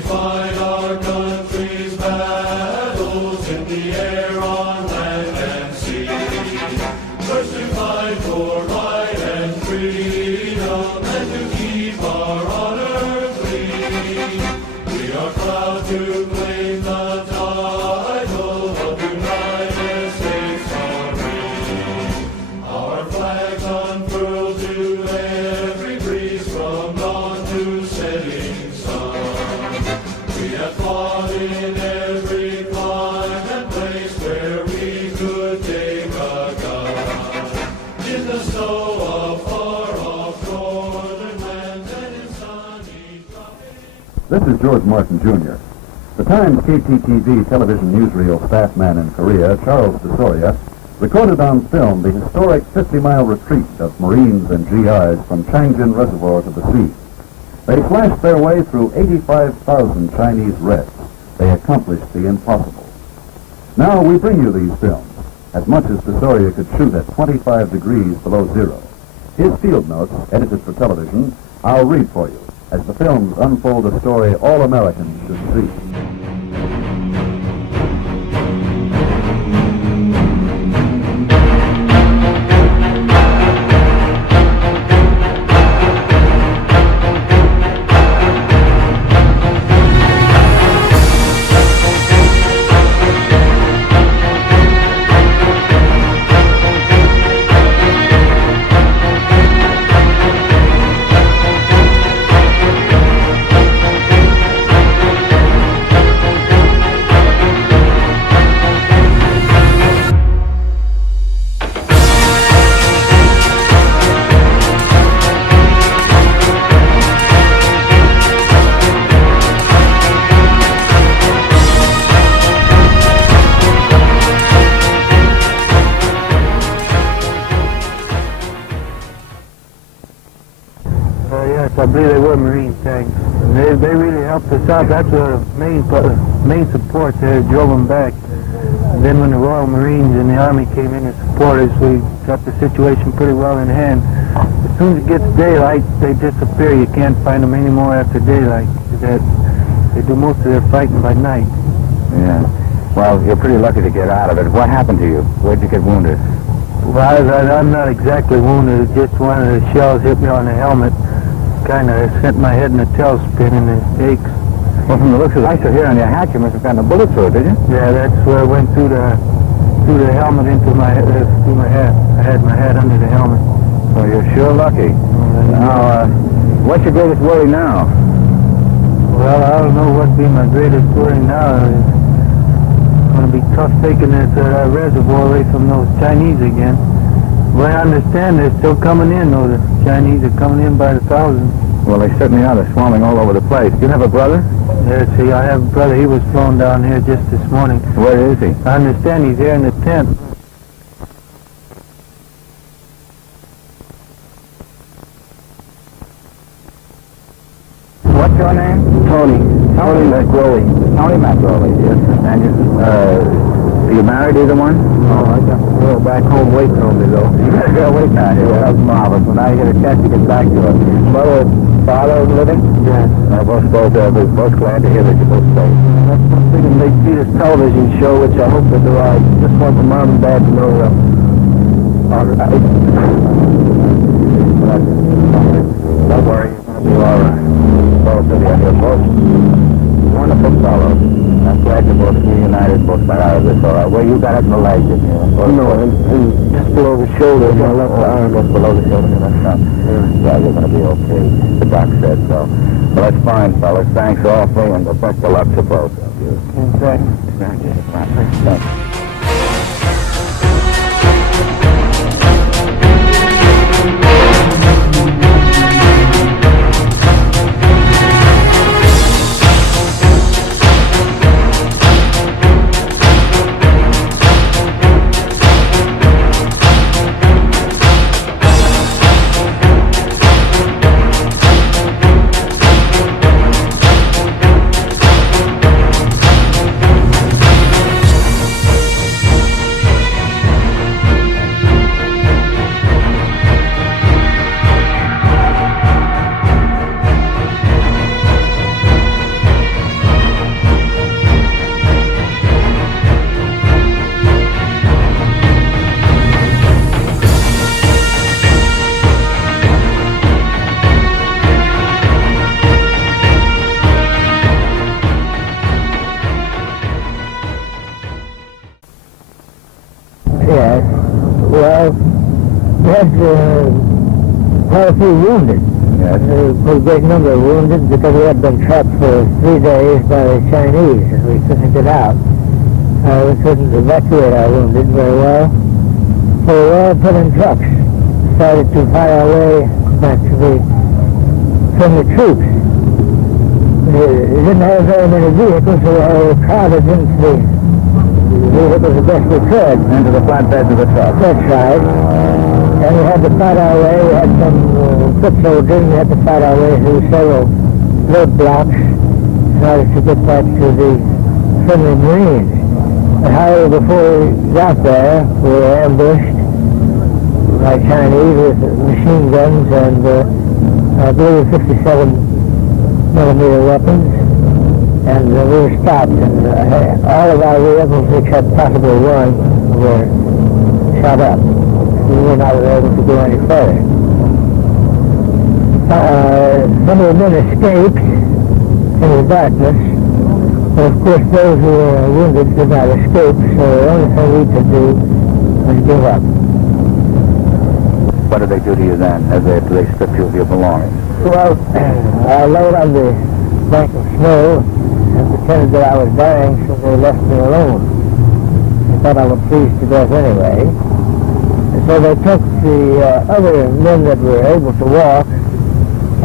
fight our country's battles in the air, on land and sea. First to fight for right and freedom, and to keep our honor clean. We are proud to claim the title of United States Marine. Our flags unfurled to every breeze, from dawn to setting sun. We have fought in every clime and place where we could take a gun. In the snow of far-off northern lands and in sunny tropics. This is George Martin, Jr. The Times KTTV television newsreel staff man in Korea, Charles DeSoria, recorded on film the historic 50-mile retreat of Marines and GIs from Changjin Reservoir to the sea. They flashed their way through 85,000 Chinese Reds. They accomplished the impossible. Now we bring you these films, as much as DeSoria could shoot at 25 degrees below zero. His field notes, edited for television, I'll read for you, as the films unfold a story all Americans should see. Yes, I believe they were Marine tanks. They really helped us out. That's the main support. They drove them back. And then when the Royal Marines and the Army came in to support us, we got the situation pretty well in hand. As soon as it gets daylight, they disappear. You can't find them anymore after daylight. They do most of their fighting by night. Yeah. Well, you're pretty lucky to get out of it. What happened to you? Where'd you get wounded? Well, I'm not exactly wounded. Just one of the shells hit me on the helmet. Kind of sent my head in a tailspin and it aches. Well, from the looks of the ice here on your hat, you must have gotten a bullet through it, did you? Yeah, that's where it went through the helmet into my head, through my hat. I had my hat under the helmet. Well, you're sure lucky. Now, what's your greatest worry now? Well, I don't know what'd be my greatest worry now. It's going to be tough taking this reservoir away from those Chinese again. Well, I understand they're still coming in, though. The Chinese are coming in by the thousands. Well, they certainly are. They're swarming all over the place. Do you have a brother? Yes, see, I have a brother. He was flown down here just this morning. Where is he? I understand he's here in the tent. What's your name? Tony Macchiarole. Tony Macchiarole, yes. And you married either one? Oh, I got a girl back home waiting on me, though. You got a girl waiting on you. Well, that's marvelous. Well, now you get a chance to get back to her. Mother, father living? Yes. We're both glad to hear that you're both safe. That's one thing, and they see this television show, which I hope that they're all. Just want the mom and dad to know that. All right. Don't worry. You're all right. Both of you. You're both wonderful fellows. I'm glad you're both reunited, both got out of this, all right. Well, you got it in the leg, didn't you? No, and just below the shoulder, my left arm. Just below the shoulder, that's not. Yeah, you're going to be okay. The doc said so. Well, that's fine, fellas. Thanks awfully, and the best of luck to both of you. Thanks. Thanks. a few wounded. Yes. A great number of wounded because we had been trapped for 3 days by the Chinese and we couldn't get out. We couldn't evacuate our wounded very well. So we all put in trucks, decided to fight our way back to the friendly troops. We didn't have very many vehicles, so we crowded into the vehicles the best we could. Into the flatbeds of the truck. That's right. And we had to fight our way. We had some foot soldiers, and we had to fight our way through several roadblocks in order to get back to the friendly Marines. And however, before we got there, we were ambushed by Chinese with machine guns and I believe 57mm weapons. And we were stopped, and all of our vehicles, except possibly one, were shot up. We were not able to go any further. Some of the men escaped in the darkness, but of course those who were wounded did not escape, so the only thing we could do was give up. What did they do to you then, as they stripped you of your belongings? Well, I laid on the bank of snow and pretended that I was dying, so they left me alone. They thought I would freeze to death anyway. So they took the other men that were able to walk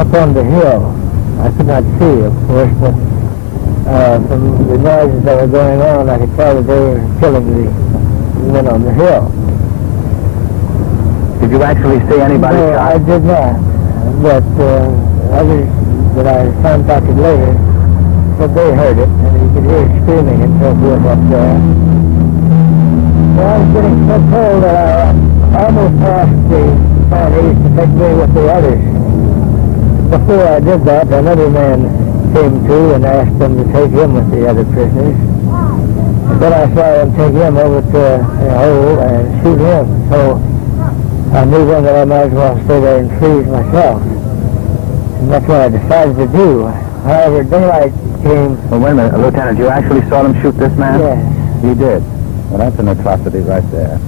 up on the hill. I could not see, of course, but from the noises that were going on, I could tell that they were killing the men on the hill. Did you actually see anybody No, shot? I did not. But others that I contacted later said they heard it, and you could hear screaming and so forth up there. Well, I was getting so cold that I almost asked the Chinese to take me with the others. Before I did that, another man came to and asked them to take him with the other prisoners. And then I saw them take him over to a hole and shoot him. So I knew then that I might as well stay there and freeze myself. And that's what I decided to do. However, daylight came. Well, wait a minute, Lieutenant, you actually saw them shoot this man? Yes. You did? Well, that's an atrocity right there.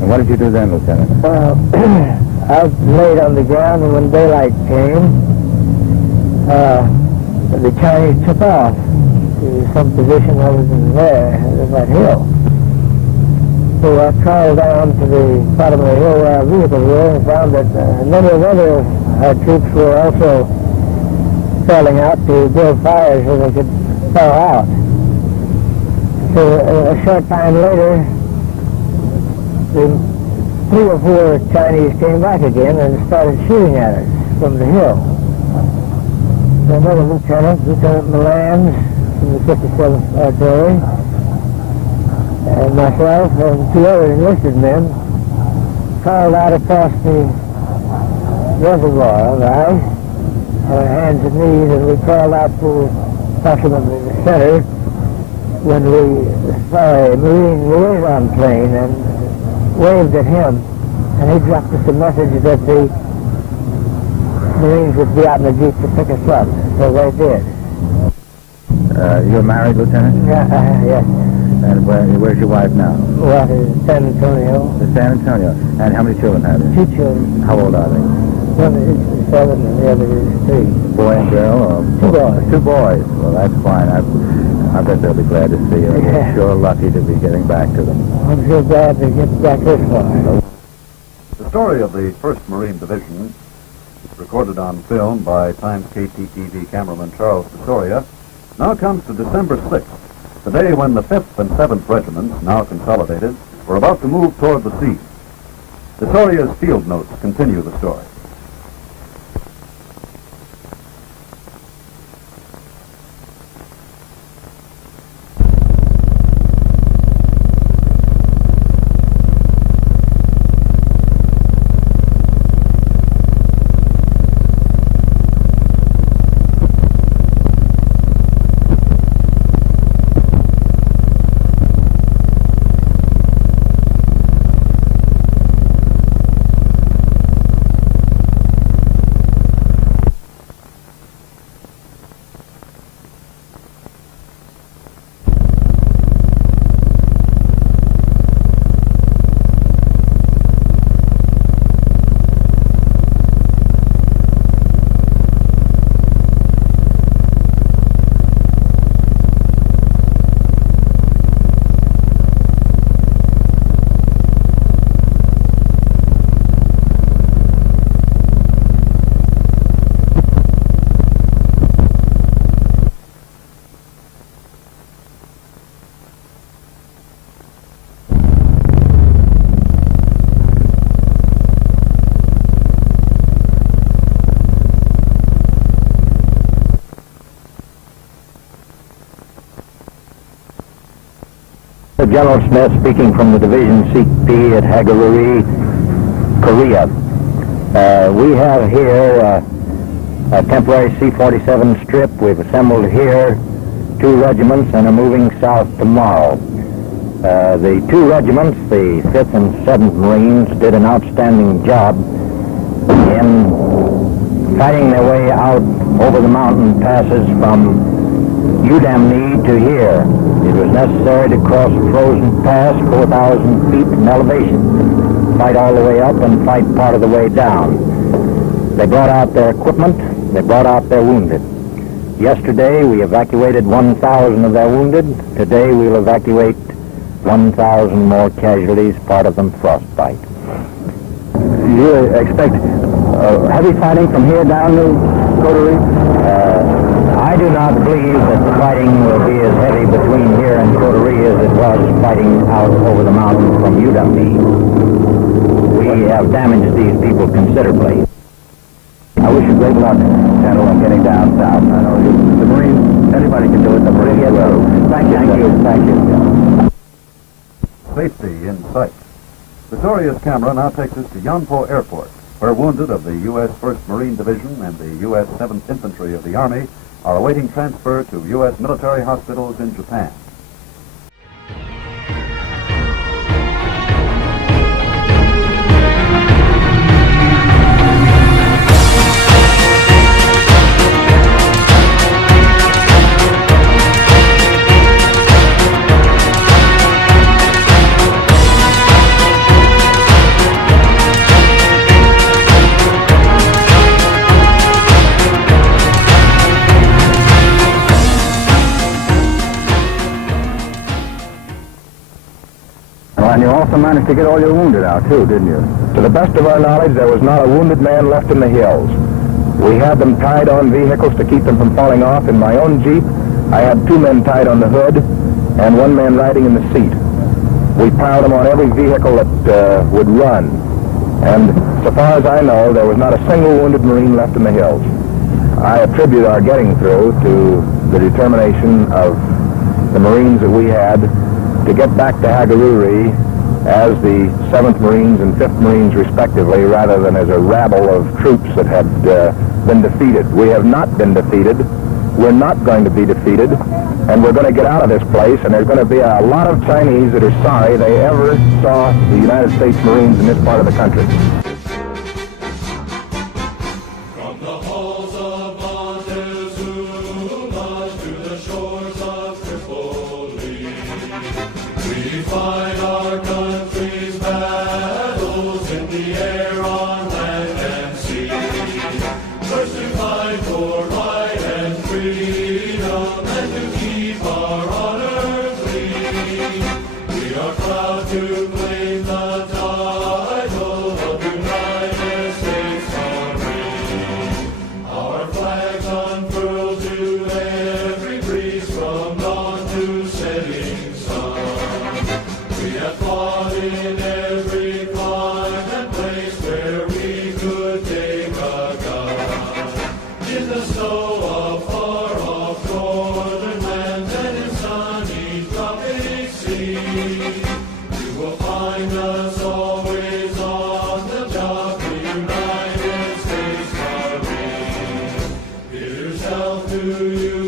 And what did you do then, Lieutenant? Well, I was laid on the ground, and when daylight came, the Chinese took off to some position other than there, at that hill. So I crawled down to the bottom of the hill where our vehicles were and found that a number of other troops were also falling out to build fires so they could thaw out. So a short time later, the 3 or 4 Chinese came back again and started shooting at us from the hill. So another Lieutenant Milans from the 57th Artillery, and myself and 2 other enlisted men crawled out across the reservoir on the ice on our hands and knees, and we crawled out to approximately the center when we saw a Marine liaison plane and waved at him, and he dropped us a message that the Marines would be out in the Jeep to pick us up. So they did. You're married, Lieutenant? Yes. And where's your wife now? What is San Antonio? In San Antonio. And how many children have you? 2 children. How old are they? One is 7 and the other is 3. Boy and girl? Or 2 boys. 2 boys. Well, that's fine. I bet they'll be glad to see you. Yeah. We're sure lucky to be getting back to them. I'm sure glad to get back this far. The story of the 1st Marine Division, recorded on film by Times KTTV cameraman Charles DeSoria, now comes to December 6th, the day when the 5th and 7th regiments, now consolidated, were about to move toward the sea. DeSoria's field notes continue the story. General Smith speaking from the Division CP at Hagaruri, Korea. We have here a temporary C-47 strip. We've assembled here 2 regiments and are moving south tomorrow. The 2 regiments, the 5th and 7th Marines, did an outstanding job in fighting their way out over the mountain passes from Udamni to here. It was necessary to cross a frozen pass 4,000 feet in elevation, fight all the way up and fight part of the way down. They brought out their equipment, they brought out their wounded. Yesterday we evacuated 1,000 of their wounded. Today we'll evacuate 1,000 more casualties, part of them frostbite. You expect heavy fighting from here down to Coterie? I do not believe that the fighting will be as heavy between here and Coterie as it was fighting out over the mountain from Udamni. We have damaged these people considerably. I wish you great luck, General, in getting down south. I know the Marines, anybody can do it. The Marines will. Thank you. Safety in sight. Victoria's camera now takes us to Yonpo Airport, where wounded of the U.S. 1st Marine Division and the U.S. 7th Infantry of the Army are awaiting transfer to U.S. military hospitals in Japan. And you also managed to get all your wounded out, too, didn't you? To the best of our knowledge, there was not a wounded man left in the hills. We had them tied on vehicles to keep them from falling off. In my own Jeep, I had 2 men tied on the hood and 1 man riding in the seat. We piled them on every vehicle that would run. And so far as I know, there was not a single wounded Marine left in the hills. I attribute our getting through to the determination of the Marines that we had to get back to Hagaruri as the 7th Marines and 5th Marines respectively, rather than as a rabble of troops that had been defeated. We have not been defeated. We're not going to be defeated. And we're going to get out of this place, and there's going to be a lot of Chinese that are sorry they ever saw the United States Marines in this part of the country. From the halls of Montezuma to the shores of Tripoli, we fight our country's battles in the air, on land and sea. First to fight for right and freedom, and to keep our honor clean. We are proud to claim the title of United States Army. Our flags unfurled to every breeze, from dawn to setting sun. We have fought in every clime and place where we could take a gun. In the snow of far-off northern lands and in sunny tropic seas, you will find us always on the job, the United States Army. Here's health to you.